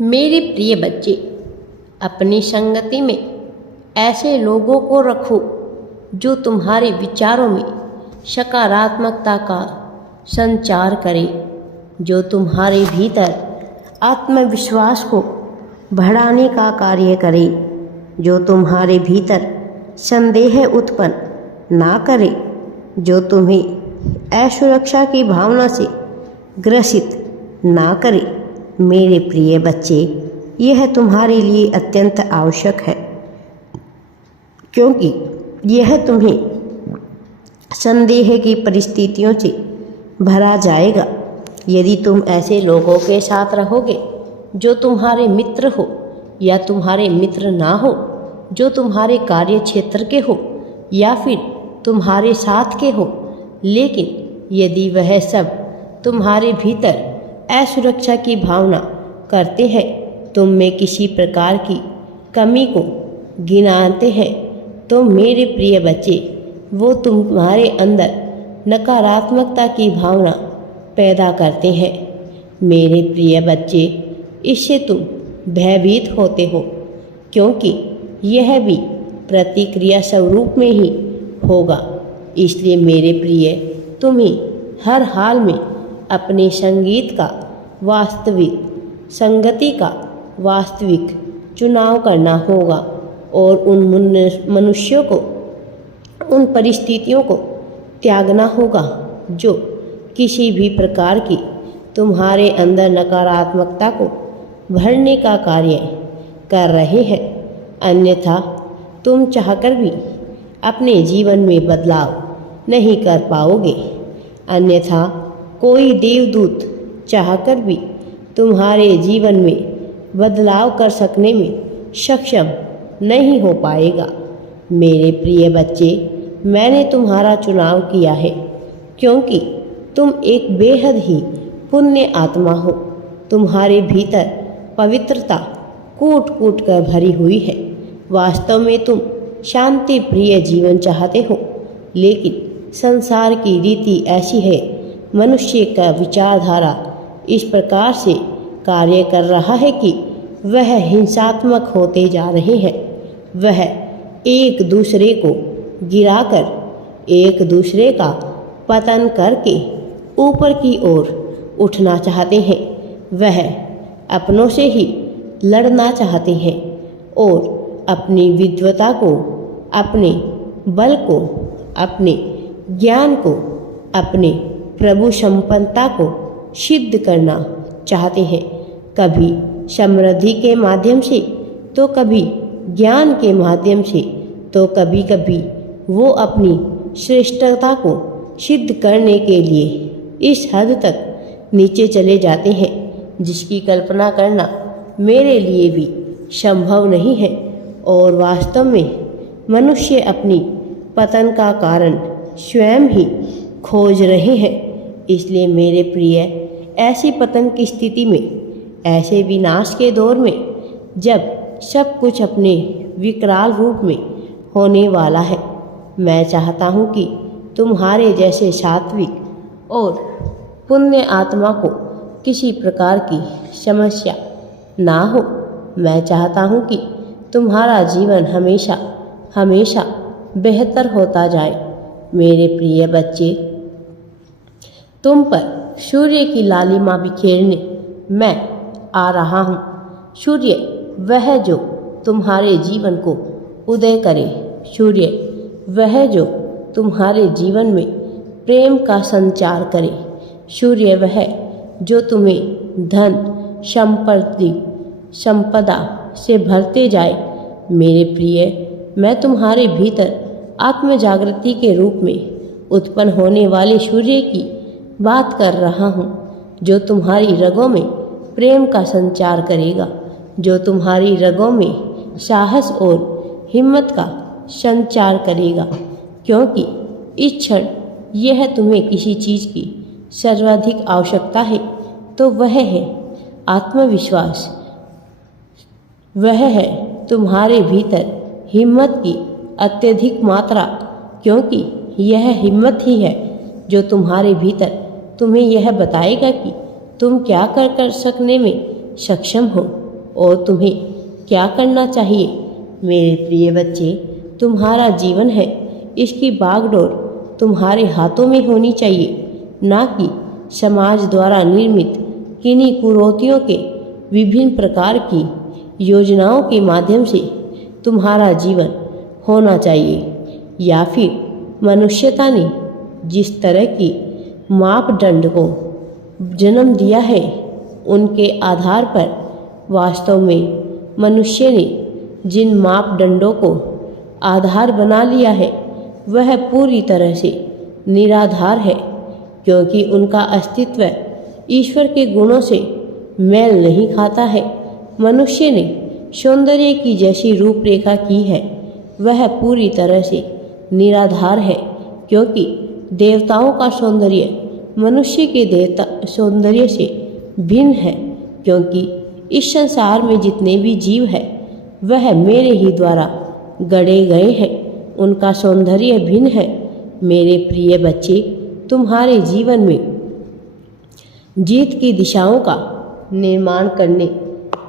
मेरे प्रिय बच्चे, अपनी संगति में ऐसे लोगों को रखो जो तुम्हारे विचारों में सकारात्मकता का संचार करे, जो तुम्हारे भीतर आत्मविश्वास को बढ़ाने का कार्य करे, जो तुम्हारे भीतर संदेह उत्पन्न ना करे, जो तुम्हें असुरक्षा की भावना से ग्रसित ना करे। मेरे प्रिय बच्चे, यह तुम्हारे लिए अत्यंत आवश्यक है, क्योंकि यह तुम्हें संदेह की परिस्थितियों से भरा जाएगा। यदि तुम ऐसे लोगों के साथ रहोगे जो तुम्हारे मित्र हो या तुम्हारे मित्र ना हो, जो तुम्हारे कार्य क्षेत्र के हो या फिर तुम्हारे साथ के हो, लेकिन यदि वह सब तुम्हारे भीतर असुरक्षा की भावना करते हैं, तुम में किसी प्रकार की कमी को गिनाते हैं, तो मेरे प्रिय बच्चे, वो तुम्हारे अंदर नकारात्मकता की भावना पैदा करते हैं। मेरे प्रिय बच्चे, इससे तुम भयभीत होते हो, क्योंकि यह भी प्रतिक्रिया स्वरूप में ही होगा। इसलिए मेरे प्रिय, तुम्हें हर हाल में अपने संगति का वास्तविक चुनाव करना होगा और उन मनुष्यों को, उन परिस्थितियों को त्यागना होगा जो किसी भी प्रकार की तुम्हारे अंदर नकारात्मकता को भरने का कार्य कर रहे हैं। अन्यथा तुम चाहकर भी अपने जीवन में बदलाव नहीं कर पाओगे। अन्यथा कोई देवदूत चाहकर भी तुम्हारे जीवन में बदलाव कर सकने में सक्षम नहीं हो पाएगा। मेरे प्रिय बच्चे, मैंने तुम्हारा चुनाव किया है, क्योंकि तुम एक बेहद ही पुण्य आत्मा हो। तुम्हारे भीतर पवित्रता कूट कूट कर भरी हुई है। वास्तव में तुम शांति प्रिय जीवन चाहते हो, लेकिन संसार की रीति ऐसी है, मनुष्य का विचारधारा इस प्रकार से कार्य कर रहा है कि वह हिंसात्मक होते जा रहे हैं। वह एक दूसरे को गिराकर एक दूसरे का पतन करके ऊपर की ओर उठना चाहते हैं। वह अपनों से ही लड़ना चाहते हैं और अपनी विद्वता को, अपने बल को, अपने ज्ञान को, अपने प्रभु संपन्नता को सिद्ध करना चाहते हैं। कभी समृद्धि के माध्यम से, तो कभी ज्ञान के माध्यम से, तो कभी कभी वो अपनी श्रेष्ठता को सिद्ध करने के लिए इस हद तक नीचे चले जाते हैं जिसकी कल्पना करना मेरे लिए भी संभव नहीं है। और वास्तव में मनुष्य अपनी पतन का कारण स्वयं ही खोज रहे हैं। इसलिए मेरे प्रिय, ऐसी पतन की स्थिति में, ऐसे विनाश के दौर में, जब सब कुछ अपने विकराल रूप में होने वाला है, मैं चाहता हूँ कि तुम्हारे जैसे सात्विक और पुण्य आत्मा को किसी प्रकार की समस्या ना हो। मैं चाहता हूँ कि तुम्हारा जीवन हमेशा हमेशा बेहतर होता जाए। मेरे प्रिय बच्चे, तुम पर सूर्य की लालिमा बिखेरने मैं आ रहा हूँ। सूर्य वह जो तुम्हारे जीवन को उदय करे, सूर्य वह जो तुम्हारे जीवन में प्रेम का संचार करे, सूर्य वह जो तुम्हें धन संपदा से भरते जाए। मेरे प्रिय, मैं तुम्हारे भीतर आत्म जागृति के रूप में उत्पन्न होने वाले सूर्य की बात कर रहा हूँ, जो तुम्हारी रगों में प्रेम का संचार करेगा, जो तुम्हारी रगों में साहस और हिम्मत का संचार करेगा। क्योंकि इस क्षण यह तुम्हें किसी चीज़ की सर्वाधिक आवश्यकता है, तो वह है आत्मविश्वास। वह है तुम्हारे भीतर हिम्मत की अत्यधिक मात्रा, क्योंकि यह हिम्मत ही है जो तुम्हारे भीतर तुम्हें यह बताएगा कि तुम क्या कर सकने में सक्षम हो। और तुम्हें क्या करना चाहिए। मेरे प्रिय बच्चे, तुम्हारा जीवन है, इसकी बागडोर तुम्हारे हाथों में होनी चाहिए, ना कि समाज द्वारा निर्मित किन्हीं कुरीतियों के विभिन्न प्रकार की योजनाओं के माध्यम से तुम्हारा जीवन होना चाहिए। या फिर मनुष्यता ने जिस तरह की मापदंड को जन्म दिया है, उनके आधार पर वास्तव में मनुष्य ने जिन मापदंडों को आधार बना लिया है, वह पूरी तरह से निराधार है, क्योंकि उनका अस्तित्व ईश्वर के गुणों से मेल नहीं खाता है। मनुष्य ने सौंदर्य की जैसी रूपरेखा की है, वह पूरी तरह से निराधार है, क्योंकि देवताओं का सौंदर्य मनुष्य के देवता सौंदर्य से भिन्न है, क्योंकि इस संसार में जितने भी जीव हैं, वह मेरे ही द्वारा गढ़े गए हैं, उनका सौंदर्य भिन्न है। मेरे प्रिय बच्चे, तुम्हारे जीवन में जीत की दिशाओं का निर्माण करने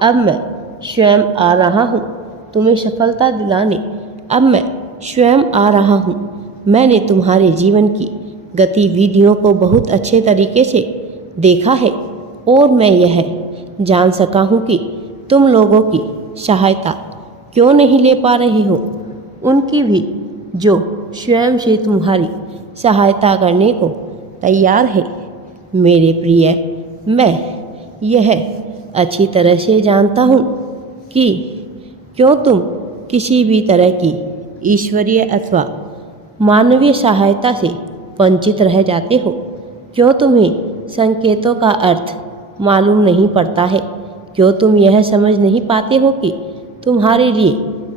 अब मैं स्वयं आ रहा हूँ। तुम्हें सफलता दिलाने अब मैं स्वयं आ रहा हूँ। मैंने तुम्हारे जीवन की गतिविधियों को बहुत अच्छे तरीके से देखा है और मैं यह जान सका हूँ कि तुम लोगों की सहायता क्यों नहीं ले पा रहे हो। उनकी भी जो स्वयं से तुम्हारी सहायता करने को तैयार है। मेरे प्रिय, मैं यह अच्छी तरह से जानता हूँ कि क्यों तुम किसी भी तरह की ईश्वरीय अथवा मानवीय सहायता से वंचित रह जाते हो। क्यों तुम्हें संकेतों का अर्थ मालूम नहीं पड़ता है। क्यों तुम यह समझ नहीं पाते हो कि तुम्हारे लिए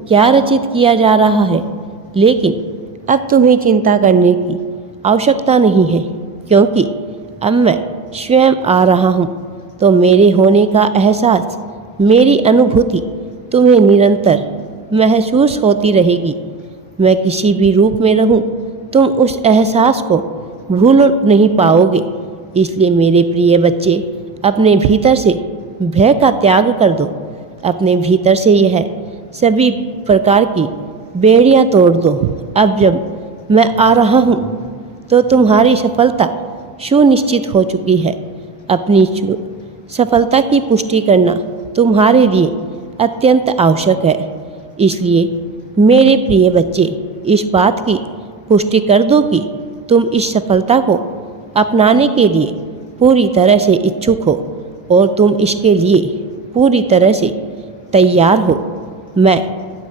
क्या रचित किया जा रहा है। लेकिन अब तुम्हें चिंता करने की आवश्यकता नहीं है, क्योंकि अब मैं स्वयं आ रहा हूँ। तो मेरे होने का एहसास, मेरी अनुभूति तुम्हें निरंतर महसूस होती रहेगी। मैं किसी भी रूप में रहूं, तुम उस एहसास को भूल नहीं पाओगे। इसलिए मेरे प्रिय बच्चे, अपने भीतर से भय का त्याग कर दो। अपने भीतर से यह सभी प्रकार की बेड़ियां तोड़ दो। अब जब मैं आ रहा हूँ, तो तुम्हारी सफलता सुनिश्चित हो चुकी है। अपनी सफलता की पुष्टि करना तुम्हारे लिए अत्यंत आवश्यक है। इसलिए मेरे प्रिय बच्चे, इस बात की पुष्टि कर दो कि तुम इस सफलता को अपनाने के लिए पूरी तरह से इच्छुक हो और तुम इसके लिए पूरी तरह से तैयार हो। मैं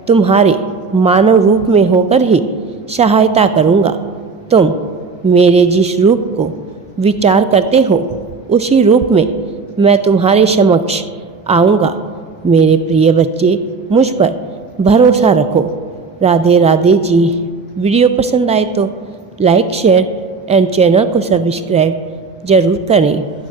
तुम्हारे मानव रूप में होकर ही सहायता करूँगा। तुम मेरे जिस रूप को विचार करते हो, उसी रूप में मैं तुम्हारे समक्ष आऊँगा। मेरे प्रिय बच्चे, मुझ पर भरोसा रखो। राधे राधे जी। वीडियो पसंद आए तो लाइक, शेयर एंड चैनल को सब्सक्राइब जरूर करें।